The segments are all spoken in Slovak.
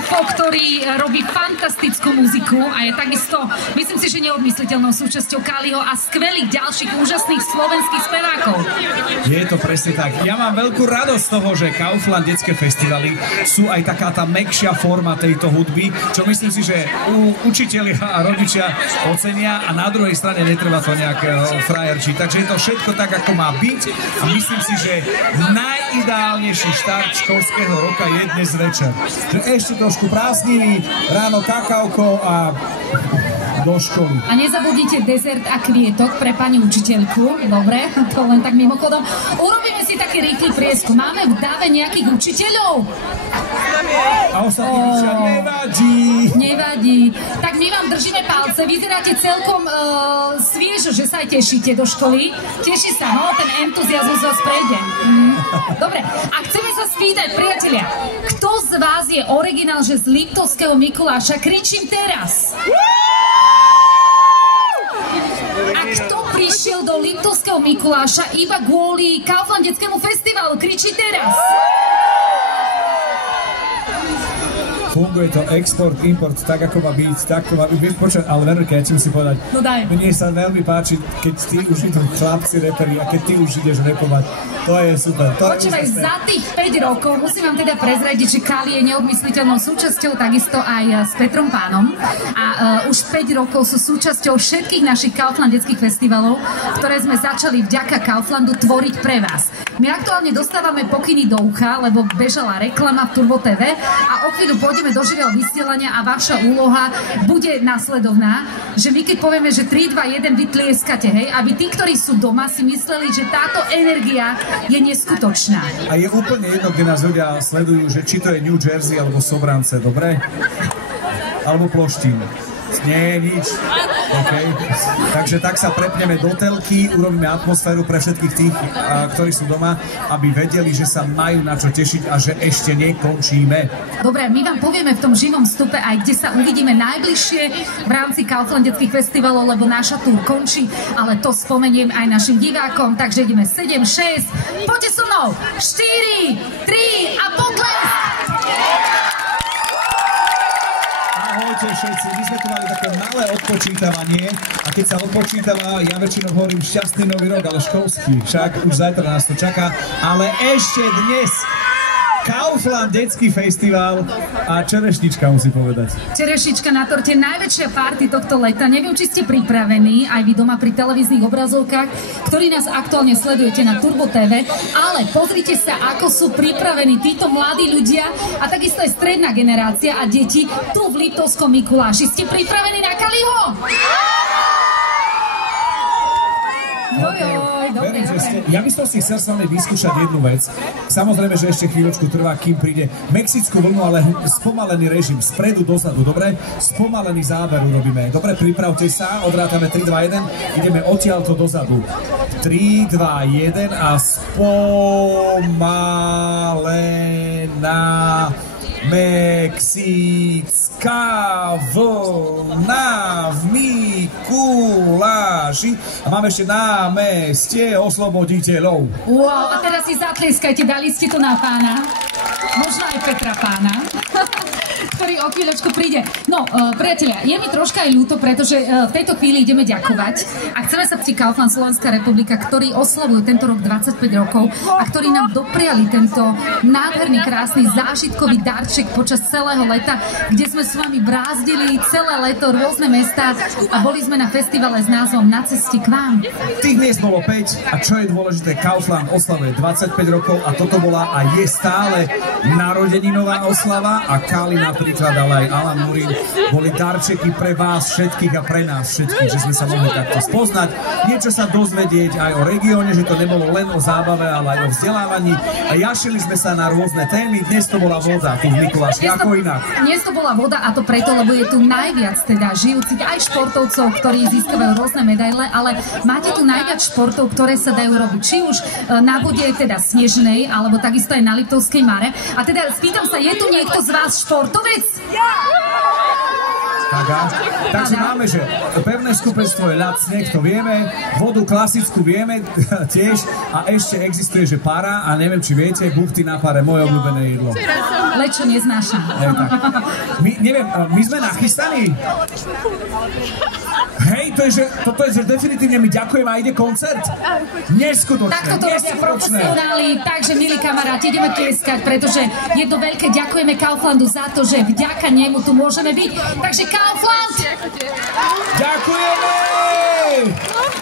ktorý robí fantastickú muziku a je takisto, myslím si, že neodmysliteľnou súčasťou Kaliho a skvelých ďalších úžasných slovenských spevákov. Je to presne tak. Ja mám veľkú radosť z toho, že Kaufland detské festivaly sú aj taká tá mäkšia forma tejto hudby, čo myslím si, že učitelia a rodičia ocenia a na druhej strane netreba to nejak frajerčiť. Takže je to všetko tak, ako má byť a myslím si, že najideálnejší štart školského roka je dnes večer. Ešte trošku prázdniny, ráno kakaoko a do školy. A nezabudnite dezert a kvietok pre pani učiteľku. Dobre, to len tak mimochodom. Urobíme si taký rýchly prieskum. Máme v dáve nejakých učiteľov? A ostatní učiteľ nevadí. Nevadí. Tak my vám držíme palce. Vyzeráte celkom sviežo, že sa aj tešíte do školy. Teší sa, no? Ten entuziazmus vás prejde. Dobre, a chceme sa spýtať, priatelia, kto z vás je originál, že z Liptovského Mikuláša? Kričím teraz. A kto prišiel do Liptovského Mikuláša iba kvôli Kaufland detskému festivalu? Kričí teraz. Funguje to export, import, tak ako má byť, tak to má byť. Počkaj, ale Venerka, ja ti musím povedať, no daj. Mne sa veľmi páči, keď ty už idú chlapci reperi a keď ty už ideš repovať. To je super. Počúvaj, za tých 5 rokov musím vám teda prezradiť, že Kali je neodmysliteľnou súčasťou takisto aj s Petrom Pánom a už 5 rokov sú súčasťou všetkých našich Kaufland detských festivalov, ktoré sme začali vďaka Kauflandu tvoriť pre vás. My aktuálne dostávame pokyny do ucha, lebo bežala reklama v Turbo TV a o chvíľu pôjdeme do živého vysielania a vaša úloha bude nasledovná, že my keď povieme, že 3, 2, 1, vy tlieskate, hej, aby tí, ktorí sú doma, si mysleli, že táto energia je neskutočná. A je úplne jedno, kde nás ľudia sledujú, že či to je New Jersey alebo Sobrance, dobre? Alebo Ploštín. Nie, nič. Okay. Takže tak sa prepneme do telky, urobíme atmosféru pre všetkých tých, ktorí sú doma, aby vedeli, že sa majú na čo tešiť a že ešte nekončíme. Dobre, my vám povieme v tom živom vstupe aj, kde sa uvidíme najbližšie v rámci Kaufland detských festivalov, lebo naša túr končí, ale to spomeniem aj našim divákom, takže ideme 7, 6, poďte so mnou, 4, 3 a potlesk! Ahojte všetci, my sme tu mali také malé odpočítavanie a keď sa odpočítava, ja väčšinou hovorím šťastný nový rok, ale školský, však už zajtra nás to čaká, ale ešte dnes Kaufland detský festival a čerešnička, musím povedať. Čerešnička na torte, najväčšia party tohto leta. Neviem, či ste pripravení, aj vy doma pri televíznych obrazovkách, ktorí nás aktuálne sledujete na Turbo TV, ale pozrite sa, ako sú pripravení títo mladí ľudia a takisto aj stredná generácia a deti tu v Liptovskom Mikuláši. Ste pripravení na Kaliho? Dobre. Ja by som si chcel s vami vyskúšať jednu vec. Samozrejme, že ešte chvíľočku trvá, kým príde mexickú vlnu, ale spomalený režim, spredu dozadu, dobre? Spomalený záber urobíme. Dobre, pripravte sa, odrátame 3, 2, 1, ideme odtiaľto dozadu. 3, 2, 1 a spomalená mexická vlna v Mikuláši. A máme ešte námestie osloboditeľov. Wow, a teraz si zatlieskajte, dali ste to na Pána. Možno aj Petra Pána, ktorý o chvíľočku príde. No, priatelia, je mi troška aj ľúto, pretože v tejto chvíli ideme ďakovať a chceme sa ptiť Kaufland Slovenská republika, ktorí oslavujú tento rok 25 rokov a ktorí nám dopriali tento nádherný, krásny, zážitkový darček počas celého leta, kde sme s vami brázdili celé leto rôzne mestá a boli sme na festivale s názvom Na ceste k vám. Tých miest bolo 5 a čo je dôležité, Kaufland oslavuje 25 rokov a toto bola a je stále narodeninová oslava a Kali napríklad, ale aj Alan Murin boli darčeky pre vás všetkých a pre nás všetkých, že sme sa mohli takto spoznať, niečo sa dozvedieť aj o regióne, že to nebolo len o zábave, ale aj o vzdelávaní a jašili sme sa na rôzne témy. Dnes to bola voda tu v Mikuláši, ako inak. Dnes to bola voda a to preto, lebo je tu najviac teda žijúcich aj športovcov, ktorí získavajú rôzne medaile, ale máte tu najviac športov, ktoré sa dajú robiť či už na vode teda snežnej, alebo takisto aj na Liptovskej Mare. A teda spýtam sa, je tu niekto z vás športovec? Takže máme, že pevné skupenstvo je ľad, sneh, to vieme, vodu klasickú vieme tiež a ešte existuje, že para a neviem, či viete, buchty na pare, moje obľúbené jedlo. Lečo neznášam. My sme nachystaní. Hej, toto je, že definitívne my ďakujeme a ide koncert. Neskutočné. Takto to robia profesionáli, takže milí kamaráti, ideme tlieskať, pretože je to veľké ďakujeme Kauflandu za to, že vďaka nemu tu môžeme byť. Takže Kaufland! Ďakujeme!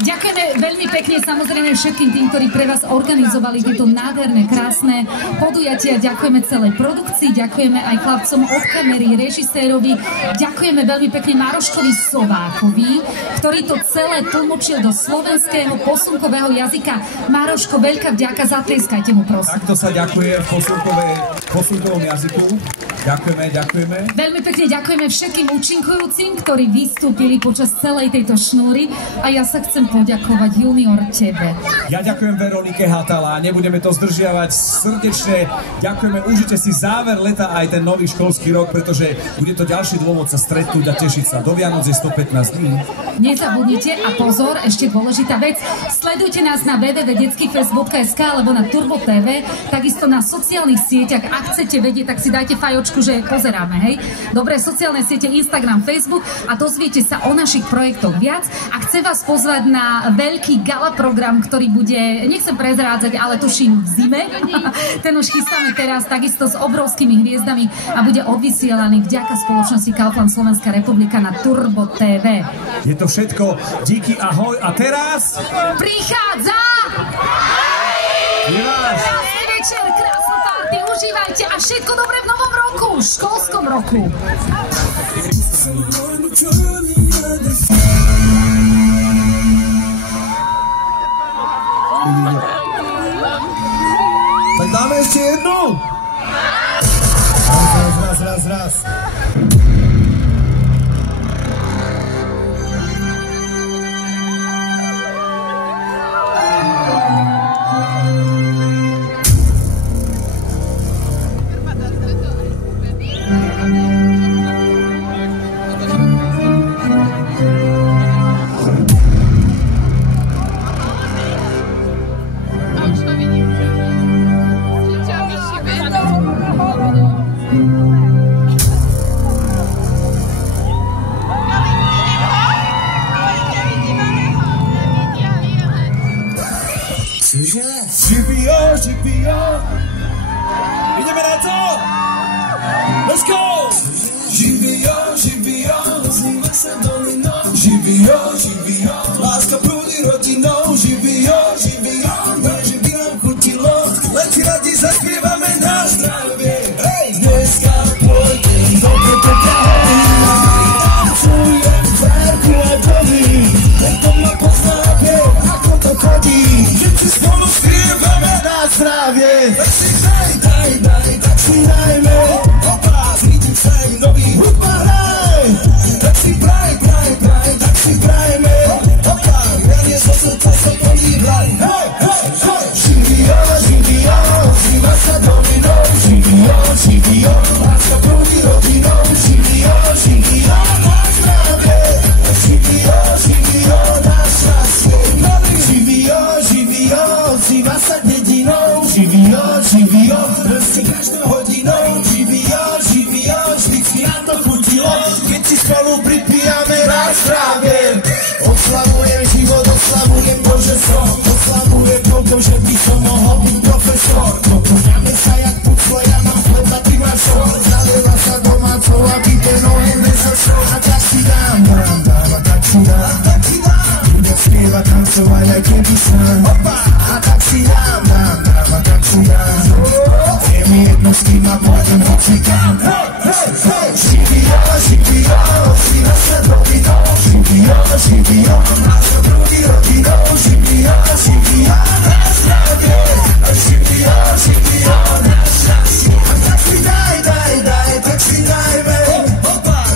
Ďakujeme veľmi pekne samozrejme všetkým tým, ktorí pre vás organizovali tieto nádherné, krásne podujatia. Ďakujeme celej produkcii, ďakujeme aj chlapcom od kamery, režisérovi, ďakujeme veľmi pekne Maroškovi Sovákovi, ktorý to celé tlmočil do slovenského posunkového jazyka. Maroško, veľká vďaka, zatlieskajte mu prosím. Takto sa ďakuje v posunkovom jazyku. Ďakujeme. Veľmi pekne ďakujeme všetkým účinkujúcim, ktorí vystúpili počas celej tejto šnúry a ja sa chcem poďakovať Junior tebe. Ja ďakujem Veronike Hatala, nebudeme to zdržiavať srdečne. Ďakujeme, užite si záver leta aj ten nový školský rok, pretože bude to ďalší dôvod sa stretnúť a tešiť sa. Do Vianoc je 115 dní. Nezabudnite a pozor, ešte dôležitá vec, sledujte nás na www.detskifest.sk alebo na Turbo TV, takisto na sociálnych sieťach. Ak chcete vedieť, tak si dajte fajočku, že pozeráme, hej. Dobré sociálne siete Instagram, Facebook a dozviete sa o našich projektoch viac a chcem vás pozvať na veľký gala program, ktorý bude, nechcem prezrádzať, ale tuším v zime. Ten už chystáme teraz takisto s obrovskými hviezdami a bude odvysielaný vďaka spoločnosti Kaufland Slovenská republika na Turbo TV. Je to všetko. Díky, ahoj. A teraz... Prichádza! Krásny večer, krásnu party, užívajte a všetko dobré v novom roku, v školskom roku. Tak dáme ešte jednu. Raz. GBO. Ideme na to! Let's go! GBO, rozlíme sa domino. GBO, láska prúdi rodinou. GBO, že by nám chutilo. Len ti radi zaspievame na zdravie. Hej, dneska pôjdem do Petra. Čujem tvárku a body. Len to ma poznáte, ako to chodí. Všetci spolu spievame na zdravie. Tak si daj, tak si dajme. Opa, vidím sa im nový hudba hraj. Tak si praj, tak si prajme. Opa, veľmi zo srdca sa podívaj. Hej, živio, zima sa dominou. Živio, láska prúdi rodinou. Živio, na zdravie. Živio, na šťastie. Živio, zima sa dedinou. Živio, proste každou hodinou. Živio, vždycky nám to chutilo. Keď si spolu pripijame na zdravie. Oslavujem život, oslavujem to, že som. Oslavujem to, že by som mohol byť profesor. Pokoňame sa jak puclo, ja mám chleba, ty máš sol. Zalieva sa domácov, aby ten oheň nezašol. A tak si dám, a tak si dám. Budem spievať, tancovať, aj keby sám. A tak si dám, a tak si dám. Je mi jedno, s kým a pôjdem hocikám. Živio, zima sa dominou. Živio, láska prúdi rodinou. Živio, na zdravie. Živio, na šťastie. A tak si daj, tak si dajme.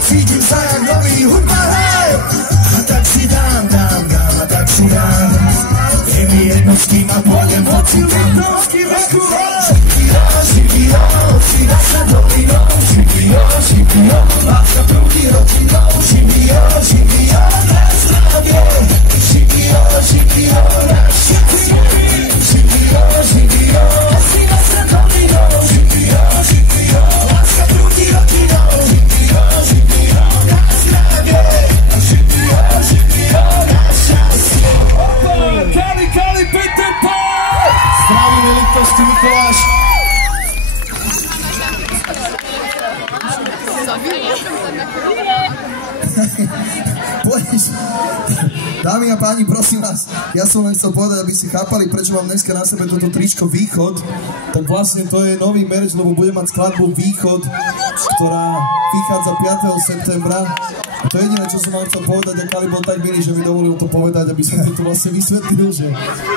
Cítim sa jak nový hudba, hej. A tak si dám, a tak si dám. Je mi jedno, s Dámy a páni, prosím vás, ja som len chcel povedať, aby si chápali, prečo mám dneska na sebe toto tričko Východ. Tak vlastne to je nový merch, lebo bude mať skladbu Východ, ktorá vychádza 5. septembra. A to je jediné, čo som vám chcel povedať, a Kali bol tak milý, že mi dovolil to povedať, aby som to vlastne vysvetlil, že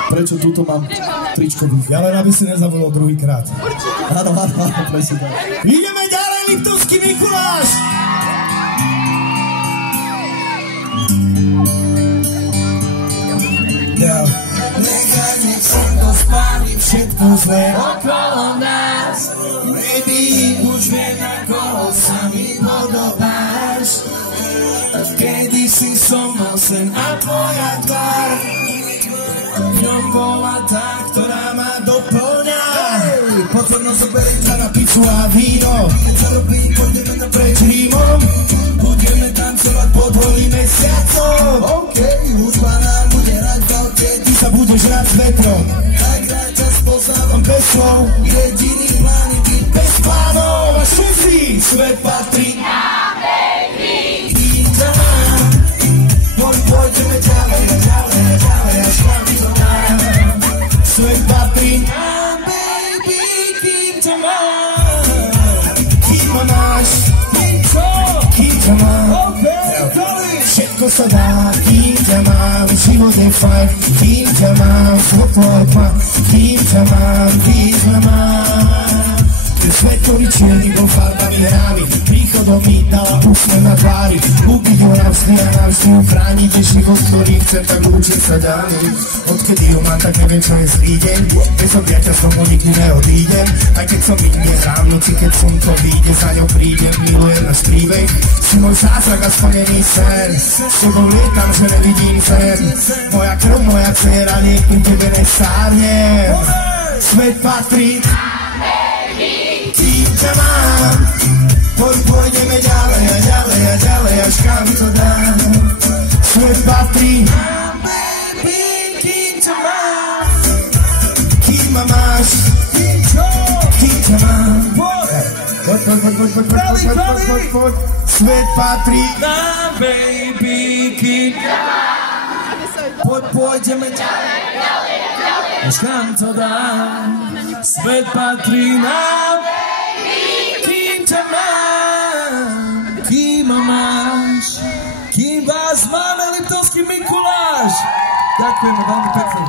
prečo túto mám tričko Východ. Ja len aby si nezabudol druhýkrát. Áno, presne tak. Ideme ďalej, Liptovský Mikuláš! Nechaj, nech slnko spáli všetko zlé okolo nás. Baby, už viem, na koho sa mi podobáš. Kedy si som mal sen a tvoja tvár v ňom bola tá, ktorá ma doplňa. Potvorno zoberiem ťa na pizzu a víno. Keď sa robí, pôjdeme napreč Rímom. Budeme tancovať pod holým mesiacom. OK, hudba nám bude hrať v aute, ty sa budeš hrať s vetrom. Tak rád ťa spoznávam bez slov. Jediný plán je byť bez plánov. A všetci svet patrí nám, baby. Kým ťa mám, pôjdeme ďalej a ďalej a ďalej, až vám to dám. Svet patrí nám, baby. Kým ťa mám, kým ma máš, kým ťa mám. Všetko sa dá, kým ťa mám, život je fajn, kým ťa mám, svetlo tma, kým ťa mám, význam mám. Ten svet, ktorý čierny bol farbami hrávy, príchodom mi dala úsmev na tvári. Ubiť ho navždy a navždy ju chrániť, je život, ktorý chcem, tak učiť sa ďalej. Odkedy ho mám, tak neviem, čo je zlý deň, bez objatia som ho nikdy neodídem. Aj keď som ich nehrám v noci, keď slnko vyjde, za ňou prídem, milujem náš príbeh. Si môj zázrak a splnený sen, s tebou lietam, že nevidím zem. Moja krv, moja dcera, liek pri tebe nesárnem. Svet patrí kým ťa mám, pôjdeme ďalej a ďalej a ďalej, až kam to dám. Svet patrí nám, baby, kým ťa mám, kým ma máš, kým ťa mám. Poď. Svet patrí nám, baby, kým ťa mám. Pôjdeme ďalej, až kam to dám. Svet patrí nám, kým ťa mám, kým ma máš, kým vás máme, Liptovský Mikuláš. Ďakujeme veľmi pekne.